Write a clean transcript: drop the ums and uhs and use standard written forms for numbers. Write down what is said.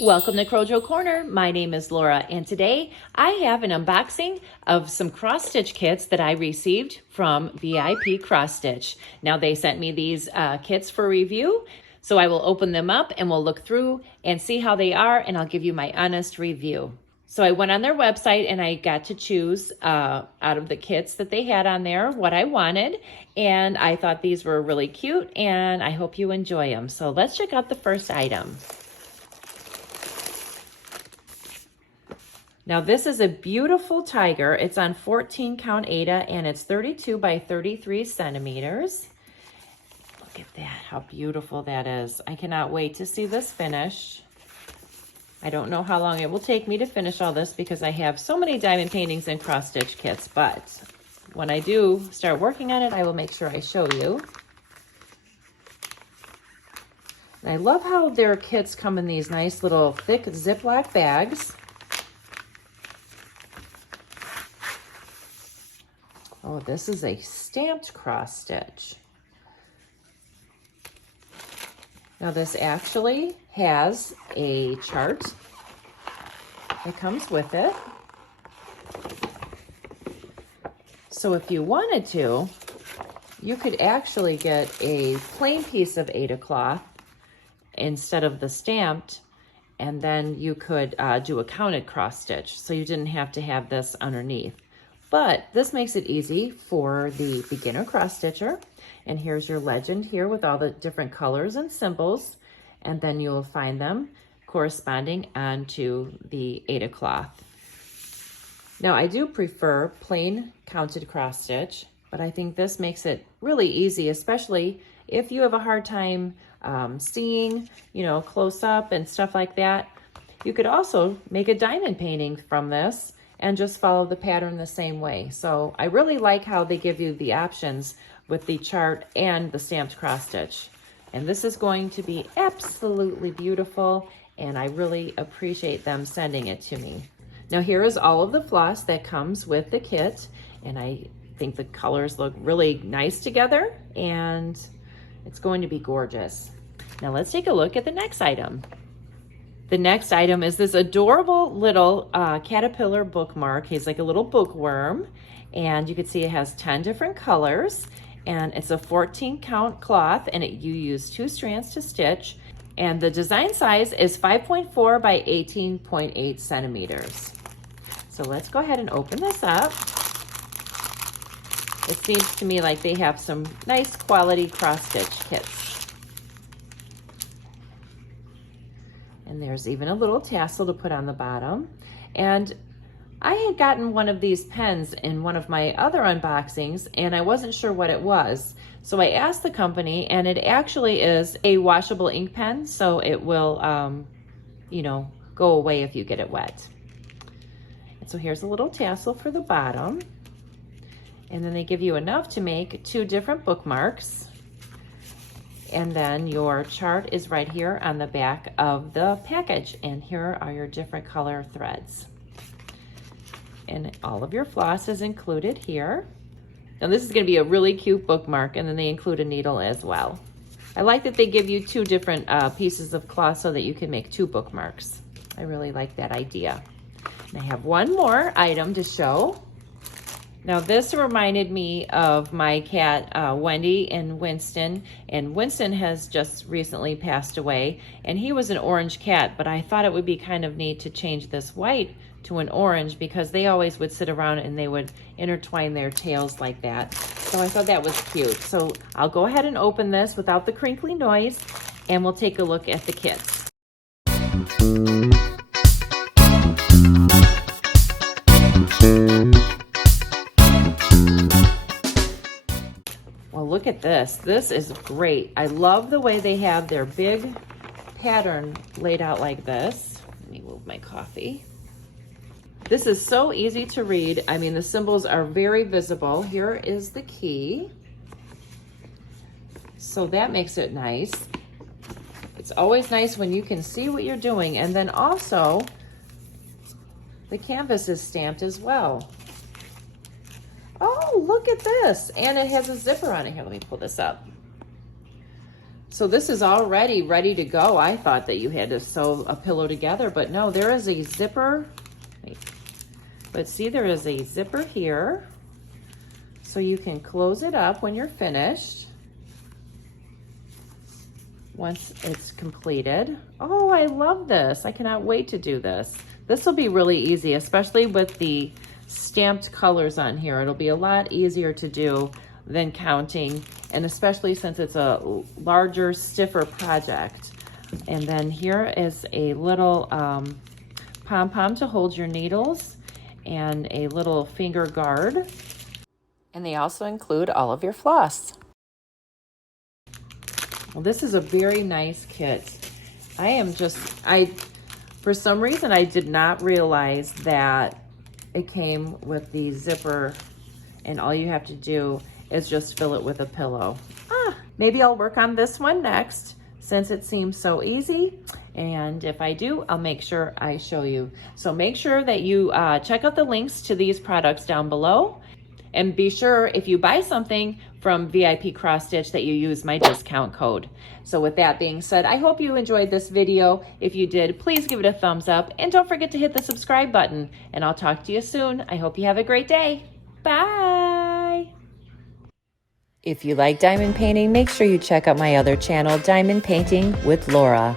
Welcome to Crojo Corner. My name is Laura, and today I have an unboxing of some cross stitch kits that I received from VIP Cross Stitch. Now they sent me these kits for review, so I will open them up and we'll look through and see how they are, and I'll give you my honest review. So I went on their website and I got to choose out of the kits that they had on there what I wanted, and I thought these were really cute and I hope you enjoy them. So let's check out the first item. Now this is a beautiful tiger. It's on 14 count Aida and it's 32 by 33 centimeters. Look at that, how beautiful that is. I cannot wait to see this finish. I don't know how long it will take me to finish all this because I have so many diamond paintings and cross stitch kits, but when I do start working on it, I will make sure I show you. And I love how their kits come in these nice little thick Ziploc bags. Oh, this is a stamped cross stitch. Now this actually has a chart that comes with it. So if you wanted to, you could actually get a plain piece of Aida cloth instead of the stamped, and then you could do a counted cross stitch. So you didn't have to have this underneath. But this makes it easy for the beginner cross stitcher. And here's your legend here with all the different colors and symbols. And then you'll find them corresponding onto the Aida cloth. Now I do prefer plain counted cross stitch, but I think this makes it really easy, especially if you have a hard time seeing, close up and stuff like that. You could also make a diamond painting from this and just follow the pattern the same way. So I really like how they give you the options with the chart and the stamped cross stitch. And this is going to be absolutely beautiful, and I really appreciate them sending it to me. Now here is all of the floss that comes with the kit, and I think the colors look really nice together, and it's going to be gorgeous. Now let's take a look at the next item. The next item is this adorable little caterpillar bookmark. He's like a little bookworm, and you can see it has 10 different colors, and it's a 14 count cloth, and you use 2 strands to stitch, and the design size is 5.4 by 18.8 centimeters. So let's go ahead and open this up. It seems to me like they have some nice quality cross stitch kits. And there's even a little tassel to put on the bottom. And I had gotten one of these pens in one of my other unboxings, and I wasn't sure what it was. So I asked the company, and it actually is a washable ink pen, so it will, go away if you get it wet. And so here's a little tassel for the bottom. And then they give you enough to make 2 different bookmarks. And then your chart is right here on the back of the package. And here are your different color threads. And all of your floss is included here. Now this is going to be a really cute bookmark, and then they include a needle as well. I like that they give you 2 different pieces of cloth so that you can make 2 bookmarks. I really like that idea. And I have one more item to show. Now this reminded me of my cat Wendy and Winston has just recently passed away, and he was an orange cat, but I thought it would be kind of neat to change this white to an orange because they always would sit around and they would intertwine their tails like that. So I thought that was cute. So I'll go ahead and open this without the crinkly noise, and we'll take a look at the kits. Well, look at this. This is great. I love the way they have their big pattern laid out like this. Let me move my coffee. This is so easy to read. I mean, the symbols are very visible. Here is the key. So that makes it nice. It's always nice when you can see what you're doing. And then also, the canvas is stamped as well. Oh, look at this. And it has a zipper on it. Here, let me pull this up. So this is already ready to go. I thought that you had to sew a pillow together, but no, there is a zipper. Wait. But see, there is a zipper here. So you can close it up when you're finished. Once it's completed. Oh, I love this. I cannot wait to do this. This will be really easy, especially with the stamped colors on here. It'll be a lot easier to do than counting, and especially since it's a larger, stiffer project. And then here is a little pom-pom to hold your needles and a little finger guard. And they also include all of your floss. Well, this is a very nice kit. For some reason, I did not realize that it came with the zipper and all you have to do is just fill it with a pillow. Maybe I'll work on this one next since it seems so easy. And if I do, I'll make sure I show you. So make sure that you check out the links to these products down below. And be sure if you buy something from VIP Cross Stitch that you use my discount code. So with that being said, I hope you enjoyed this video. If you did, please give it a thumbs up and don't forget to hit the subscribe button. And I'll talk to you soon. I hope you have a great day. Bye. If you like diamond painting, make sure you check out my other channel, Diamond Painting with Lora.